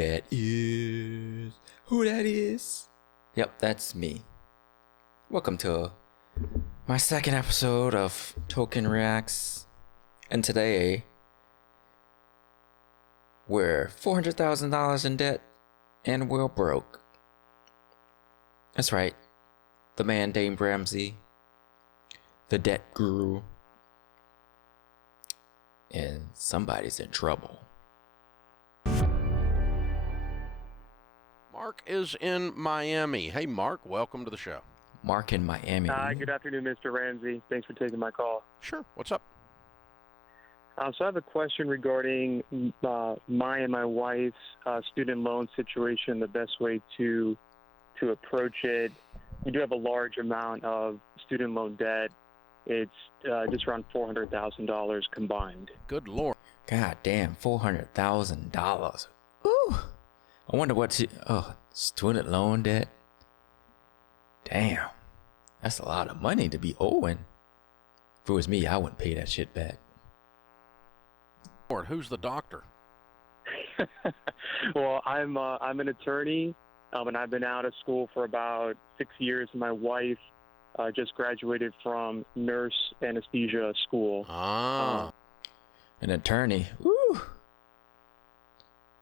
that is. Who that is? Yep, that's me. Welcome to my second episode of Token Reacts. And today, we're $400,000 in debt and we're broke. That's right. The man Dave Ramsey, the debt guru, and somebody's in trouble. Mark is in Miami. Hey, Mark, welcome to the show. Mark in Miami. Hi, good afternoon, Mr. Ramsey. Thanks for taking my call. Sure. What's up? So I have a question regarding my and my wife's student loan situation, the best way to approach it. We do have a large amount of student loan debt. It's just around $400,000 combined. Good Lord. God damn, $400,000. Ooh. I wonder what's student loan debt. Damn, that's a lot of money to be owing. If it was me, I wouldn't pay that shit back. Lord, who's the doctor? Well, I'm an attorney, and I've been out of school for about 6 years. My wife just graduated from nurse anesthesia school. An attorney. Woo.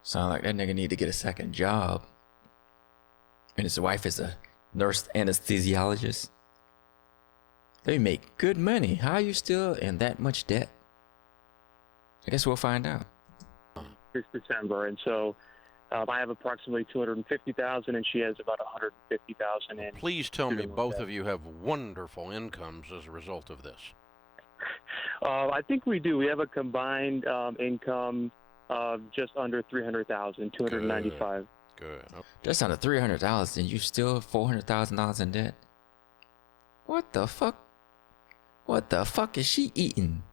Sound like that nigga need to get a second job. And his wife is a nurse anesthesiologist. They make good money. How are you still in that much debt? I guess we'll find out. This December, and so I have approximately $250,000, and she has about $150,000 in. Please tell me student loan both debt. of you have wonderful incomes as a result of this. I think we do. We have a combined income of just under $300,000, $295,000. Good. Just under $300, and you still $400,000 in debt? What the fuck? What the fuck is she eating?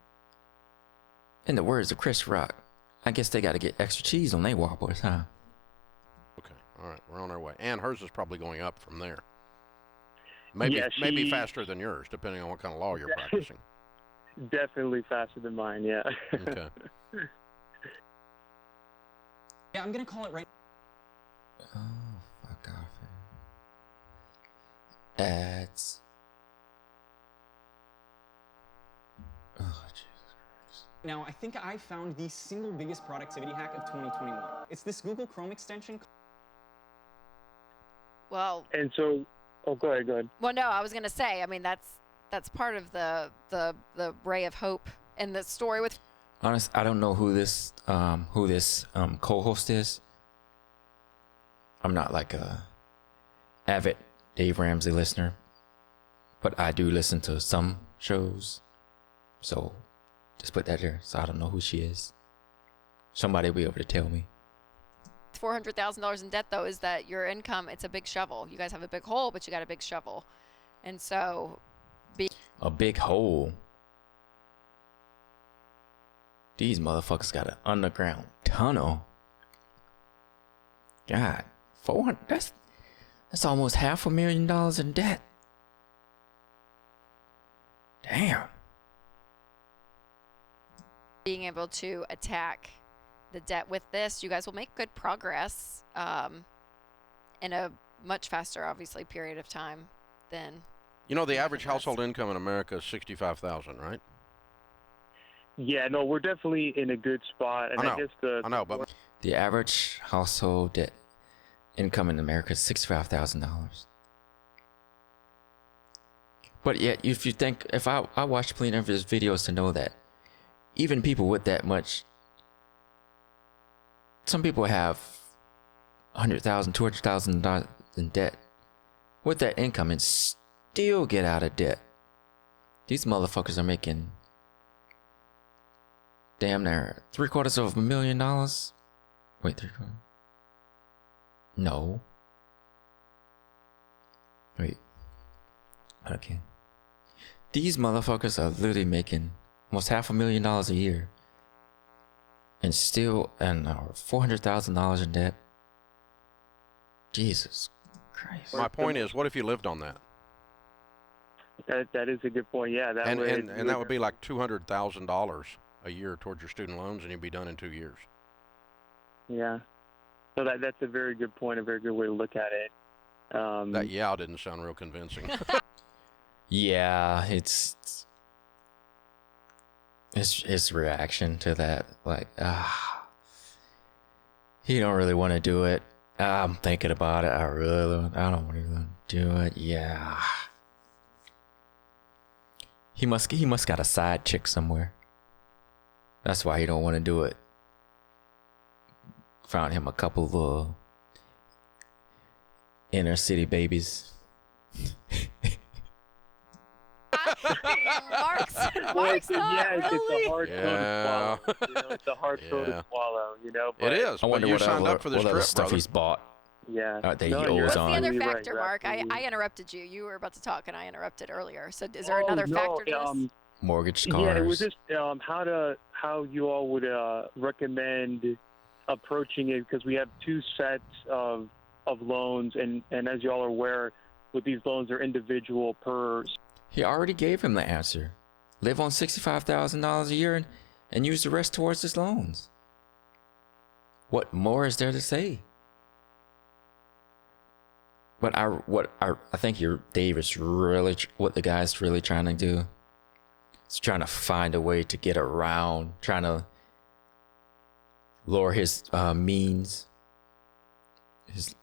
In the words of Chris Rock, I guess they gotta get extra cheese on their Whoppers, huh? Okay. All right. We're on our way. And hers is probably going up from there. Maybe Yeah, maybe faster than yours, depending on what kind of law you're practicing. Definitely faster than mine, yeah. Okay. Yeah, I'm gonna call it right. Oh, fuck off. Ads. Oh, Jesus Christ. Now, I think I found the single biggest productivity hack of 2021. It's this Google Chrome extension. Well, And so, go ahead. well, no, I was gonna say. I mean, that's part of the ray of hope in the story with. Honest, I don't know who this co-host is. I'm not like a avid Dave Ramsey listener, but I do listen to some shows. So just put that there. So I don't know who she is. Somebody will be able to tell me. $400,000 in debt, though, is that your income? It's a big shovel. You guys have a big hole, but you got a big shovel, and so A big hole. These motherfuckers got an underground tunnel. God, 400. That's almost $500,000 in debt. Damn. being able to attack the debt with this, you guys will make good progress in a much faster, obviously, period of time than. You know, the average household income in America is $65,000, right? Yeah, no, we're definitely in a good spot. And I guess I know, but The average household debt income in America is $65,000. But yet, if I watched plenty of his videos to know that even people with that much, some people have $100,000, $200,000 in debt with that income and still get out of debt. These motherfuckers are making damn near $750,000. Wait, $350,000? No. Wait. Okay. These motherfuckers are literally making almost $500,000 a year and still $400,000 in debt. Jesus Christ. my point is, what if you lived on that? That is a good point. Yeah, And that would be like $200,000 a year towards your student loans, and you'd be done in 2 years. Yeah. So that's a very good point, a very good way to look at it. That yeah didn't sound real convincing. Yeah, it's his reaction to that, like, he don't really want to do it. I'm thinking about it. I don't really want to do it. Yeah. He must got a side chick somewhere. That's why he don't want to do it. Found him a couple of inner city babies. Mark's not It's really. a hard pill to swallow. You know, it's a hard pill Yeah. to swallow. You know, It is. I But wonder you what signed other, up for this what other trip, stuff brother. he's bought. Yeah. that he No, owes you're What's the on. other absolutely factor, right. Mark? You're I absolutely interrupted you. You were about to talk, and I interrupted earlier. So is there right. another no, factor to this? Mortgage cars. Yeah, it was just how you all would recommend approaching it, because we have two sets of loans, and as you all are aware, with these loans are individual per. He already gave him the answer. Live on $65,000 a year and use the rest towards his loans. What more is there to say? But I think Dave is really what the guy's really trying to do. He's trying to find a way to get around, trying to lower his means. His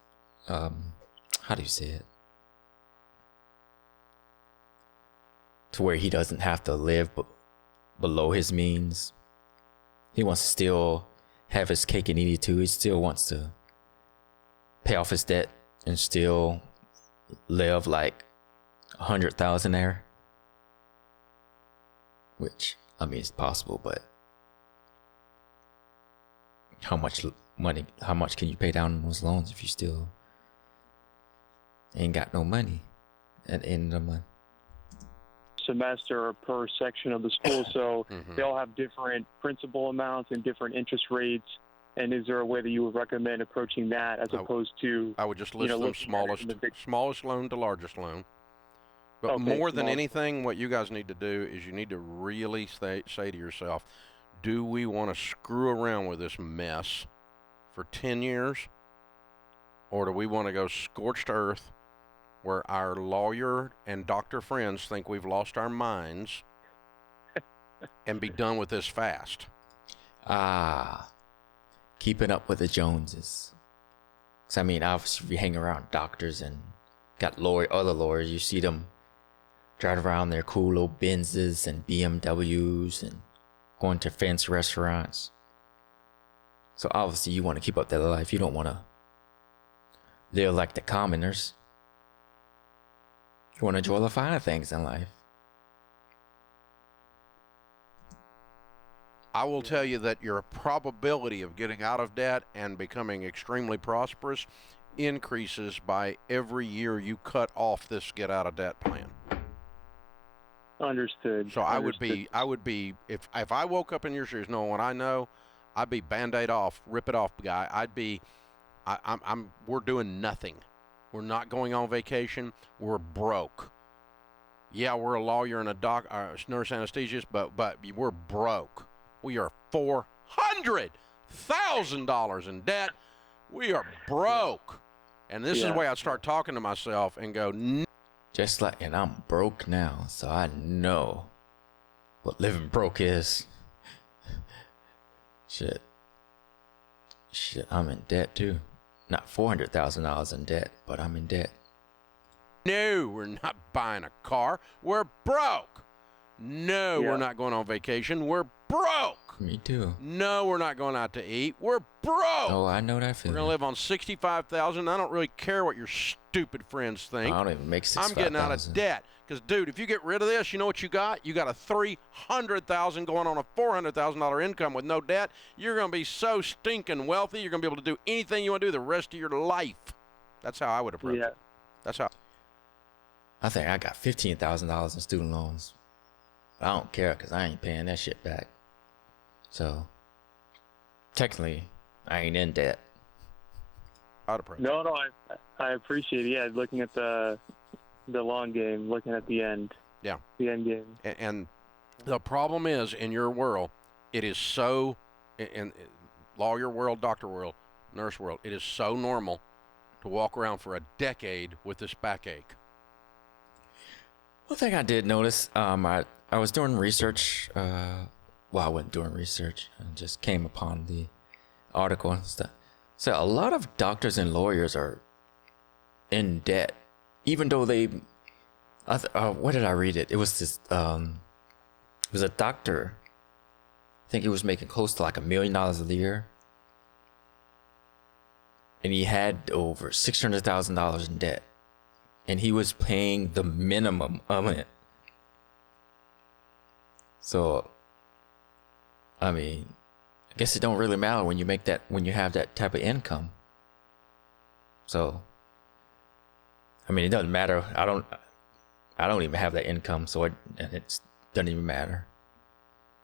how do you say it? To where he doesn't have to live below his means. He wants to still have his cake and eat it too. He still wants to pay off his debt and still live like 100,000-aire. Which, I mean, it's possible, but how much can you pay down on those loans if you still ain't got no money at the end of the month? Semester or per section of the school, so Mhm. they all have different principal amounts and different interest rates. And is there a way that you would recommend approaching that as opposed to? I would just list them looking at it smallest in the big- smallest loan to largest loan. But Okay, more than smallest. anything, what you guys need to do is you need to really say to yourself, do we want to screw around with this mess for 10 years? Or do we want to go scorched earth where our lawyer and doctor friends think we've lost our minds and be done with this fast? Keeping up with the Joneses. 'Cause I mean, obviously, if you hang around doctors and got other lawyers, you see them driving around their cool little Benzes and BMWs and going to fancy restaurants. So obviously, you want to keep up that life. You don't want to live like the commoners. You want to enjoy the finer things in life. I will tell you that your probability of getting out of debt and becoming extremely prosperous increases by every year you cut off this get out of debt plan. Understood. So I would be if I woke up in your shoes knowing what I know, I'd be Band-Aid off, rip it off, guy. We're doing nothing. We're not going on vacation. We're broke. Yeah, we're a lawyer and a nurse anesthetist, but we're broke. We are $400,000 in debt. We are broke. And this is Yeah. the way I start talking to myself and go, And I'm broke now, so I know what living broke is. Shit, I'm in debt too. Not $400,000 in debt, but I'm in debt. no, we're not buying a car. We're broke. No, Yeah. we're not going on vacation. We're broke. Me too. No, we're not going out to eat. We're broke. Oh, I know that We're feeling. going to live on $65,000. I don't really care what your stupid friends think. I don't even make I'm getting out of 65,000. debt. Because, dude, if you get rid of this, you know what you got? You got a $300,000 going on a $400,000 income with no debt. You're going to be so stinking wealthy, you're going to be able to do anything you want to do the rest of your life. That's how I would approach Yeah. it. That's how. I think I got $15,000 in student loans. I don't care because I ain't paying that shit back. So, technically, I ain't in debt. I'd approach it. No, I appreciate it. Yeah, looking at the long game, looking at the end. Yeah. The end game. And the problem is, in your world, it is so, in lawyer world, doctor world, nurse world. It is so normal to walk around for a decade with this backache. One thing I did notice, I was doing research. Well, I wasn't doing research. I just came upon the article and stuff. So a lot of doctors and lawyers are in debt, even though they. What did I read it? It was this. It was a doctor. I think he was making close to like $1 million a year, and he had over $600,000 in debt, and he was paying the minimum of it. So, I mean, I guess it don't really matter when you make that, when you have that type of income. So, I mean, it doesn't matter. I don't even have that income, so it doesn't even matter.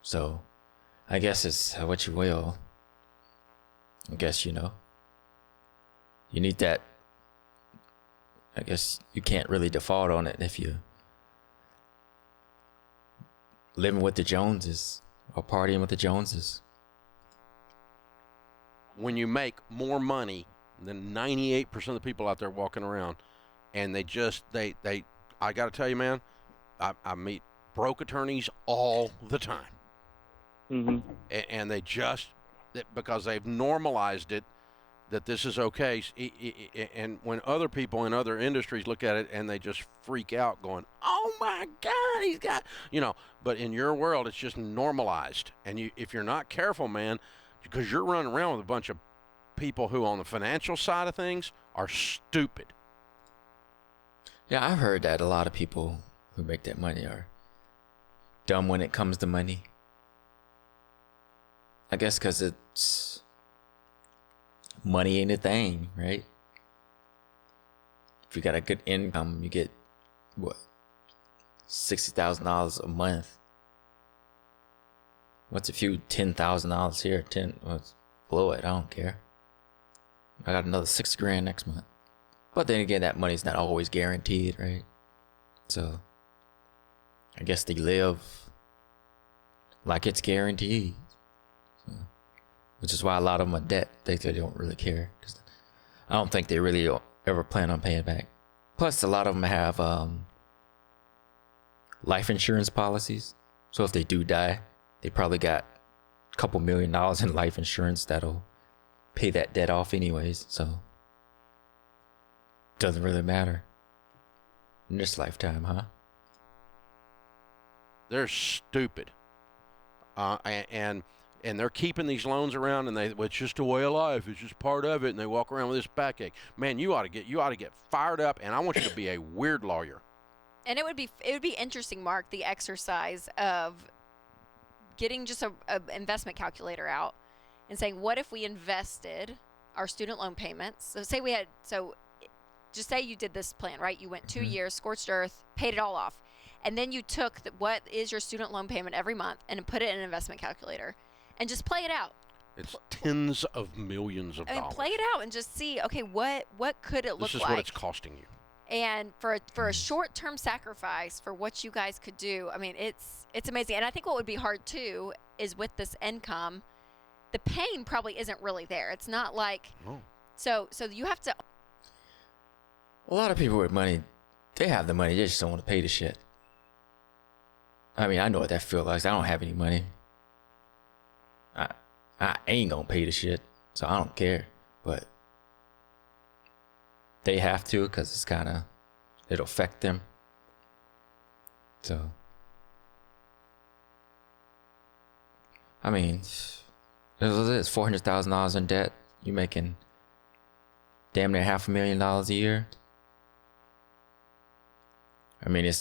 So, I guess it's what you will. I guess, you need that. I guess you can't really default on it if you living with the Joneses or partying with the Joneses. When you make more money than 98% of the people out there walking around, and they I got to tell you, man, I meet broke attorneys all the time. Mm-hmm. And they just, because they've normalized it, that this is okay. And when other people in other industries look at it and they just freak out going, oh my God, he's got, but in your world, it's just normalized. And if you're not careful, man, because you're running around with a bunch of people who on the financial side of things are stupid. Yeah, I've heard that a lot of people who make that money are dumb when it comes to money. I guess because it's money ain't a thing, right? If you got a good income, you get what, $60,000 a month. What's a few $10,000 here? Let's blow it. I don't care. I got another $6,000 next month. But then again, that money's not always guaranteed, right? So I guess they live like it's guaranteed. Which is why a lot of them are debt. They don't really care. 'Cause I don't think they really ever plan on paying back. Plus, a lot of them have life insurance policies. So if they do die, they probably got a couple $1 million in life insurance that'll pay that debt off anyways. So doesn't really matter in this lifetime, huh? They're stupid. And they're keeping these loans around, and it's just a way of life. It's just part of it, and they walk around with this backache. Man, you ought to get fired up, and I want you to be a weird lawyer. And it would be interesting, Mark, the exercise of getting just a investment calculator out and saying, what if we invested our student loan payments? So just say you did this plan, right? You went 2 years, scorched earth, paid it all off. And then you took what is your student loan payment every month and put it in an investment calculator and just play it out. It's tens of millions of dollars. Play it out and just see, okay, what could it look like? This is what it's costing you. And for a short-term sacrifice for what you guys could do, I mean, it's amazing. And I think what would be hard too is with this income, the pain probably isn't really there. It's not like so you have to. A lot of people with money, they have the money, they just don't want to pay the shit. I mean, I know what that feels like. I don't have any money. I ain't gonna pay the shit, so I don't care. But they have to, because it's it'll affect them. So, I mean, it's $400,000 in debt. You making damn near $500,000 a year. I mean,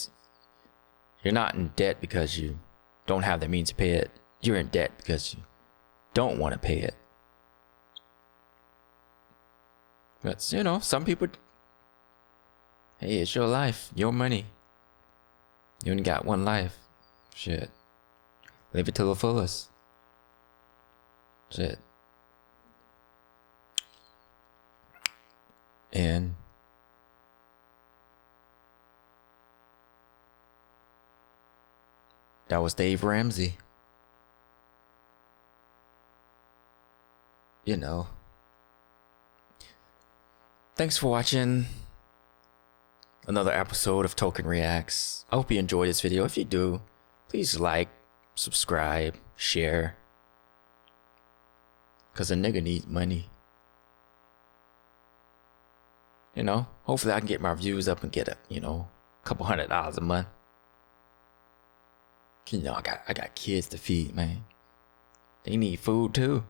you're not in debt because you don't have the means to pay it. You're in debt because you don't want to pay it. But, some people, hey, it's your life, your money. You only got one life. Shit. Live it to the fullest. Shit. And that was Dave Ramsey. thanks for watching another episode of Token Reacts. I hope you enjoyed this video. If you do, please like, subscribe, share. Cause a nigga needs money. You know, hopefully I can get my views up and get a, you know, couple $100 a month. You know, I got kids to feed, man. They need food too.